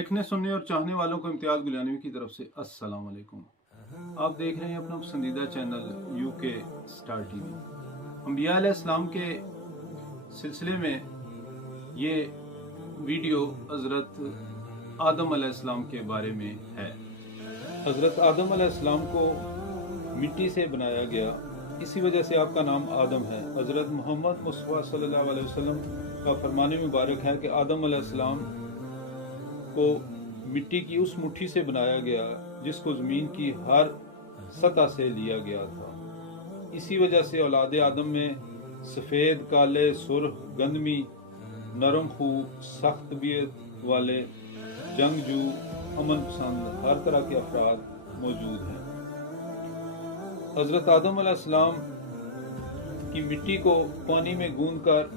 लिखने सुनने और चाहने वालों को इम्तियाज़ गुलियानवी की तरफ से अस्सलाम वालेकुम। आप देख रहे हैं अपना पसंदीदा चैनल यूके स्टार टीवी। अंबिया अलैहिस्सलाम के सिलसिले में ये वीडियो हज़रत आदम अलैहिस्सलाम के बारे में है। हज़रत आदम अलैहिस्सलाम को मिट्टी से बनाया गया, इसी वजह से आपका नाम आदम है। हज़रत मोहम्मद मुस्तफ़ा सल्लल्लाहु अलैहि वसल्लम का फरमान मुबारक है कि आदम अलैहिस्सलाम को मिट्टी की उस मुट्ठी से बनाया गया जिसको ज़मीन की हर सतह से लिया गया था। इसी वजह से औलाद आदम में सफ़ेद, काले, सुर्ख, गंदमी, नरम खू, सख्त तबीयत वाले, जंगजू, अमन पसंद हर तरह के अफराद मौजूद हैं। हज़रत आदम अलैहिस्सलाम की मिट्टी को पानी में गूंद कर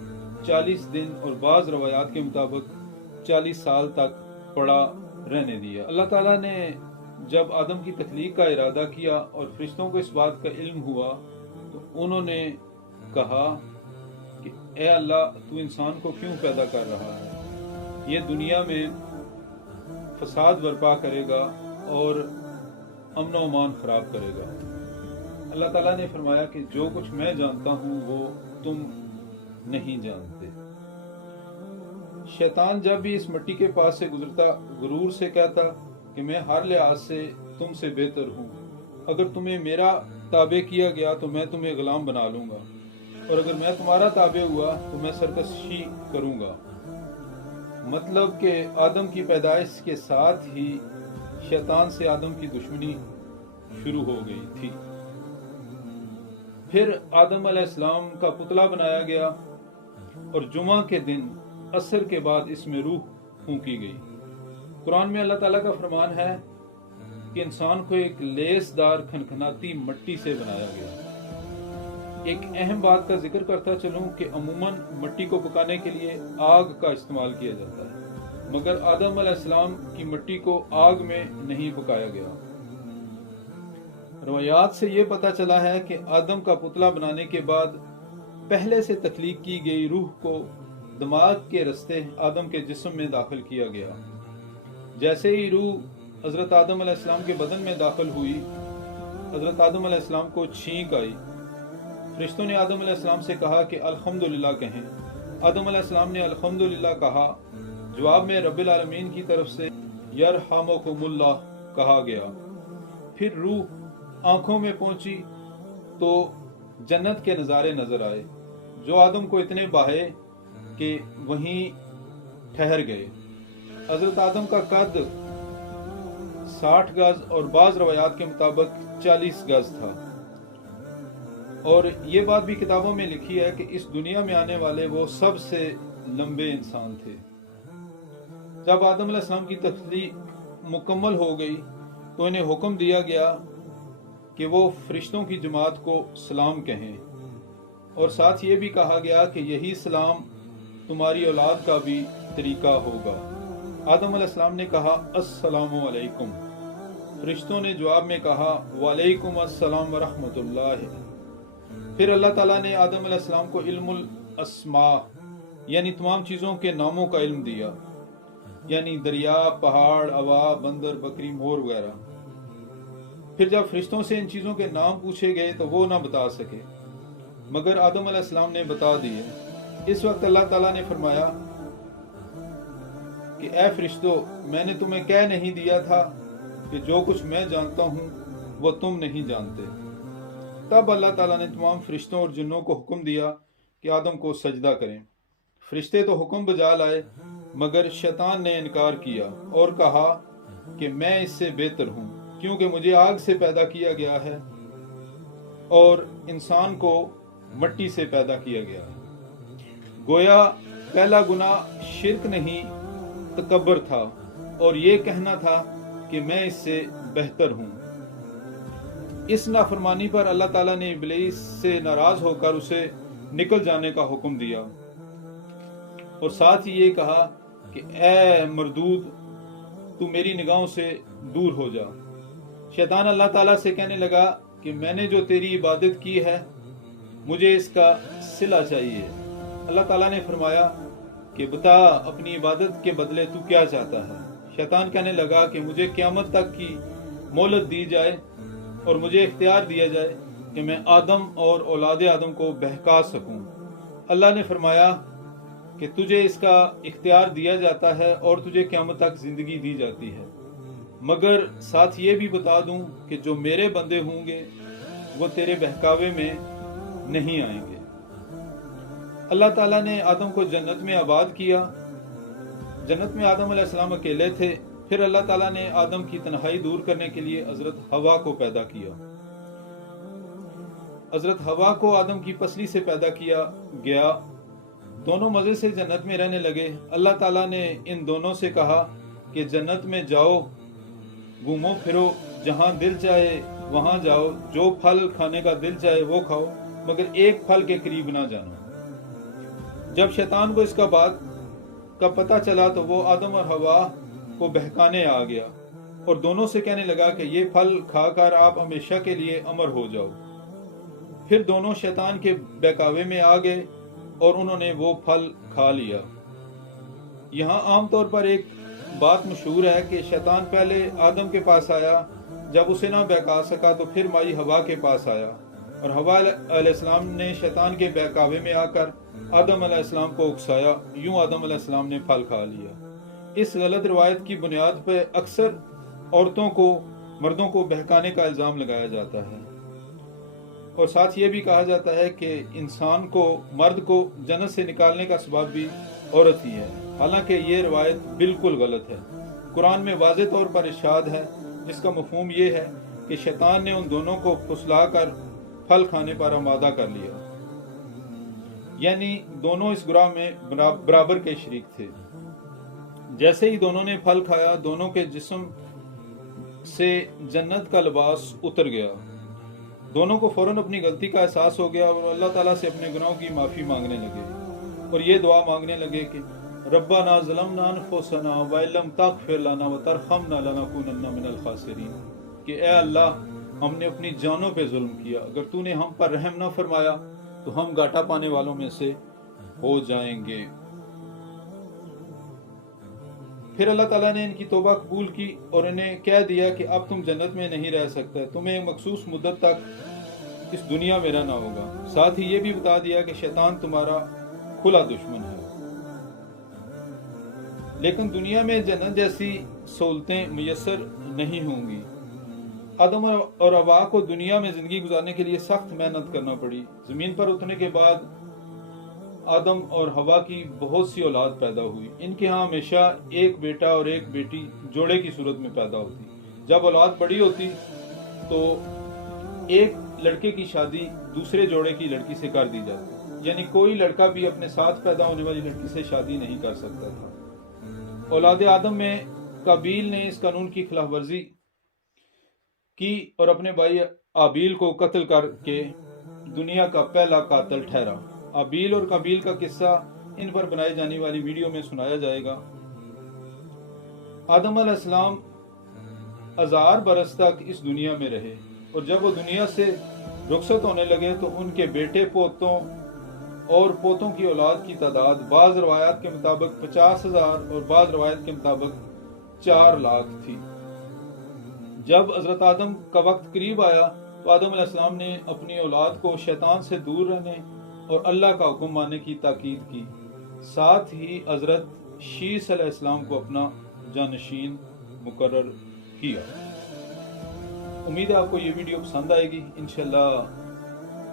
40 दिन और बाज़ रवायात के मुताबिक 40 साल तक पड़ा रहने दिया। अल्लाह ताला ने जब आदम की तख्लीक का इरादा किया और फरिश्तों को इस बात का इल्म हुआ तो उन्होंने कहा कि ए अल्लाह, तू इंसान को क्यों पैदा कर रहा है? ये दुनिया में फसाद बर्पा करेगा और अमन व अमान खराब करेगा। अल्लाह ताला ने फरमाया कि जो कुछ मैं जानता हूँ वो तुम नहीं जानते। शैतान जब भी इस मिट्टी के पास से गुजरता गुरूर से कहता कि मैं हर लिहाज से तुमसे बेहतर हूँ, अगर तुम्हें मेरा ताबे किया गया तो मैं तुम्हें गुलाम बना लूंगा, और अगर मैं तुम्हारा ताबे हुआ तो मैं सरकशी करूंगा। मतलब कि आदम की पैदाइश के साथ ही शैतान से आदम की दुश्मनी शुरू हो गई थी। फिर आदम अलैहिस्सलाम का पुतला बनाया गया और जुमा के दिन असर के बाद इसमें रूह फूंकी गई। कुरान में अल्लाह ताला का फरमान है कि इंसान को एक लेसदार खनखनाती मिट्टी से बनाया गया। एक अहम बात का जिक्र करता चलूं कि अमूमन मिट्टी को पकाने के लिए आग का इस्तेमाल किया जाता है, मगर आदम अलैहिस्सलाम की मिट्टी को आग में नहीं पकाया गया। रवायात से ये पता चला है कि आदम का पुतला बनाने के बाद पहले से तख्लीक की गई रूह को दिमाग के रस्ते आदम के जिस्म में दाखिल किया गया। जैसे ही रूह हज़रत आदम अलैहिस्सलाम के बदन में दाखिल हुई, हज़रत आदम अलैहिस्सलाम को छींक आई। फरिश्तों ने आदम अलैहिस्सलाम से कहा कि अल्हम्दुलिल्लाह कहें। आदम अलैहिस्सलाम ने अल्हम्दुलिल्लाह कहा। जवाब में रब्बिल आलमीन की तरफ से यरहमुकुमुल्लाह कहा गया। फिर रूह आंखों में पहुंची तो जन्नत के नज़ारे नजर आए जो आदम को इतने बाहे कि वहीं ठहर गए। हज़रत आदम का कद 60 गज और बाज़ रवायात के मुताबिक 40 गज था, और ये बात भी किताबों में लिखी है कि इस दुनिया में आने वाले वो सबसे लंबे इंसान थे। जब आदम अलैहिस्सलाम की तख्लीक मुकम्मल हो गई तो इन्हें हुक्म दिया गया कि वो फरिश्तों की जमात को सलाम कहें, और साथ ये भी कहा गया कि यही सलाम तुम्हारी औलाद का भी तरीका होगा। आदम अलैहिस्सलाम ने कहा अस्सलामु अलैकुम। फरिश्तों ने जवाब में कहा वालेकुम अस्सलाम व रहमतुल्लाह। फिर अल्लाह ताला ने आदम अलैहिस्सलाम को इल्मुल अस्मा यानी तमाम चीज़ों के नामों का इल्म दिया, यानी दरिया, पहाड़, हवा, बंदर, बकरी, मोर वगैरह। फिर जब फरिश्तों से इन चीज़ों के नाम पूछे गए तो वो ना बता सके, मगर आदम अलैहिस्सलाम ने बता दिए। इस वक्त अल्लाह ताला ने फरमाया कि ए फरिश्तों, मैंने तुम्हें कह नहीं दिया था कि जो कुछ मैं जानता हूँ वो तुम नहीं जानते। तब अल्लाह ताला ने तमाम फरिश्तों और जिन्नों को हुक्म दिया कि आदम को सजदा करें। फरिश्ते तो हुक्म बजा लाए, मगर शैतान ने इनकार किया और कहा कि मैं इससे बेहतर हूँ, क्योंकि मुझे आग से पैदा किया गया है और इंसान को मिट्टी से पैदा किया गया है। गोया पहला गुनाह शिर्क नहीं तकब्बर था, और ये कहना था कि मैं इससे बेहतर हूँ। इस नाफरमानी पर अल्लाह ताला ने इब्लीस से नाराज होकर उसे निकल जाने का हुक्म दिया, और साथ ही ये कहा कि ए मरदूद, तू मेरी निगाहों से दूर हो जा। शैतान अल्लाह ताला से कहने लगा कि मैंने जो तेरी इबादत की है मुझे इसका सिला चाहिए। अल्लाह ताला ने फरमाया कि बता अपनी इबादत के बदले तू क्या चाहता है। شیطان کہنے لگا کہ مجھے قیامت تک کی مہلت دی جائے اور مجھے اختیار دیا جائے کہ میں آدم اور اولاد آدم کو بہکا سکوں۔ اللہ نے فرمایا کہ تجھے اس کا اختیار دیا جاتا ہے اور تجھے قیامت تک زندگی دی جاتی ہے، مگر ساتھ یہ بھی بتا دوں کہ جو میرے بندے ہوں گے وہ تیرے بہکاوے میں نہیں آئیں گے۔ اللہ تعالیٰ نے آدم کو جنت میں آباد کیا۔ جنت میں آدم علیہ السلام اکیلے تھے۔ پھر اللہ تعالیٰ نے آدم کی تنہائی دور کرنے کے لیے حضرت حوا کو پیدا کیا۔ حضرت حوا کو آدم کی پسلی سے پیدا کیا گیا۔ دونوں مزے سے جنت میں رہنے لگے۔ اللہ تعالیٰ نے ان دونوں سے کہا کہ جنت میں جاؤ، گھومو پھرو، جہاں دل چاہے وہاں جاؤ، جو پھل کھانے کا دل چاہے وہ کھاؤ، مگر ایک پھل کے قریب نہ جانا۔ جب شیطان کو اس کا بات کا پتہ چلا تو وہ آدم اور حوا کو بہکانے آ گیا اور دونوں سے کہنے لگا کہ یہ پھل کھا کر آپ ہمیشہ کے لیے امر ہو جاؤ۔ پھر دونوں شیطان کے بہکاوے میں آ گئے اور انہوں نے وہ پھل کھا لیا۔ یہاں عام طور پر ایک بات مشہور ہے کہ شیطان پہلے آدم کے پاس آیا، جب اسے نہ بہکا سکا تو پھر مائی حوا کے پاس آیا، اور حوا علیہ السلام نے شیطان کے بہکاوے میں آ کر آدم علیہ السلام کو اکسایا، یوں آدم علیہ السلام نے پھل کھا لیا۔ اس غلط روایت کی بنیاد پہ اکثر عورتوں کو مردوں کو بہکانے کا الزام لگایا جاتا ہے، اور ساتھ یہ بھی کہا جاتا ہے کہ انسان کو، مرد کو جنت سے نکالنے کا سبب بھی عورت ہی ہے، حالانکہ یہ روایت بالکل غلط ہے۔ قرآن میں واضح طور پر ارشاد ہے جس کا مفہوم یہ ہے کہ شیطان نے ان دونوں کو پھسلا کر پھل کھانے پر آمادہ کر لیا، یعنی دونوں اس گناہ میں برابر کے شریک تھے۔ جیسے ہی دونوں نے پھل کھایا، دونوں کے جسم سے جنت کا لباس اتر گیا۔ دونوں کو فوراً اپنی غلطی کا احساس ہو گیا اور اللہ تعالیٰ سے اپنے گناہوں کی معافی مانگنے لگے اور یہ دعا مانگنے لگے کہ ربنا ظلمنا انفسنا وان لم تغفر لنا وترحمنا لنکونن من الخاسرین، کہ اے اللہ، ہم نے اپنی جانوں پہ ظلم کیا، اگر تو نے ہم پر رحم نہ فرمایا تو ہم گھاٹا پانے والوں میں سے ہو جائیں گے۔ پھر اللہ تعالیٰ نے ان کی توبہ قبول کی اور انہیں کہہ دیا کہ اب تم جنت میں نہیں رہ سکتے، تمہیں ایک مخصوص مدت تک اس دنیا میں رہنا ہوگا۔ ساتھ ہی یہ بھی بتا دیا کہ شیطان تمہارا کھلا دشمن ہے۔ لیکن دنیا میں جنت جیسی سہولتیں میسر نہیں ہوں گی۔ آدم اور حوا کو دنیا میں زندگی گزارنے کے لیے سخت محنت کرنا پڑی۔ زمین پر اترنے کے بعد آدم اور حوا کی بہت سی اولاد پیدا ہوئی۔ ان کے ہاں ہمیشہ ایک بیٹا اور ایک بیٹی جوڑے کی صورت میں پیدا ہوتی۔ جب اولاد بڑی ہوتی تو ایک لڑکے کی شادی دوسرے جوڑے کی لڑکی سے کر دی جاتی، یعنی کوئی لڑکا بھی اپنے ساتھ پیدا ہونے والی لڑکی سے شادی نہیں کر سکتا تھا۔ اولاد آدم میں قابیل نے اس قانون کی خلاف ورزی کی اور اپنے بھائی آبیل کو قتل کر کے دنیا کا پہلا قاتل ٹھہرا۔ آبیل اور قابیل کا قصہ ان پر بنائی جانے والی ویڈیو میں سنایا جائے گا۔ آدم علیہ السلام 1000 برس تک اس دنیا میں رہے، اور جب وہ دنیا سے رخصت ہونے لگے تو ان کے بیٹے پوتوں اور پوتوں کی اولاد کی تعداد بعض روایات کے مطابق 50,000 اور بعض روایت کے مطابق 4 لاکھ تھی۔ جب حضرت آدم کا وقت قریب آیا تو آدم علیہ السلام نے اپنی اولاد کو شیطان سے دور رہنے اور اللہ کا حکم ماننے کی تاکید کی، ساتھ ہی حضرت شیس علیہ السلام کو اپنا جانشین مقرر کیا۔ امید ہے آپ کو یہ ویڈیو پسند آئے گی۔ انشاءاللہ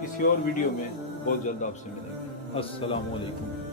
کسی اور ویڈیو میں بہت جلد آپ سے ملیں گے۔ السلام علیکم۔